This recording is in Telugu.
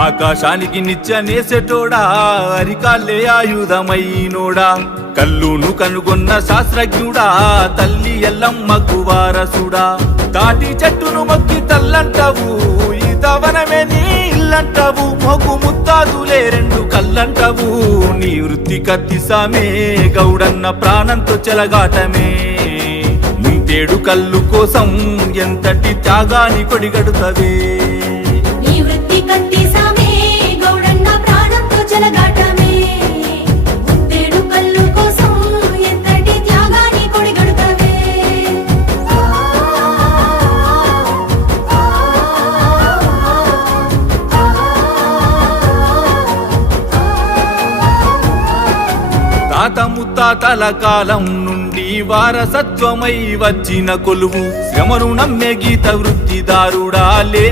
ఆకాశానికి నిత్యనేసెటోడా అరికాళ్ళే ఆయుధమైనోడా కల్లును కనుగొన్న శాస్త్రజ్ఞుడా తల్లి ఎల్లమ్మకు వారసుడా తాటి చెట్టును మొక్కి తల్లంటావు ఈతవనమే నీ ఇల్లంటావు మొగ్గు ముత్తాదులే రెండు కల్లంటావు నీ వృత్తి కత్తిసామే గౌడన్న ప్రాణంతో చెలగాటమే ముంతేడు కల్లు కోసం ఎంతటి త్యాగాని కొడిగడుతవే నీ వృత్తి కత్తిసామే గౌడన్న ప్రాణంతో చెలగాటమే ముంతేడు కల్లు కోసం ఎంతటి త్యాగాని కొడిగడుతవే తాత ముత్తాతల కాలం నుండి వారసత్వమై వచ్చిన కొలువు శ్రమను నమ్మే గీత వృత్తిదారుడా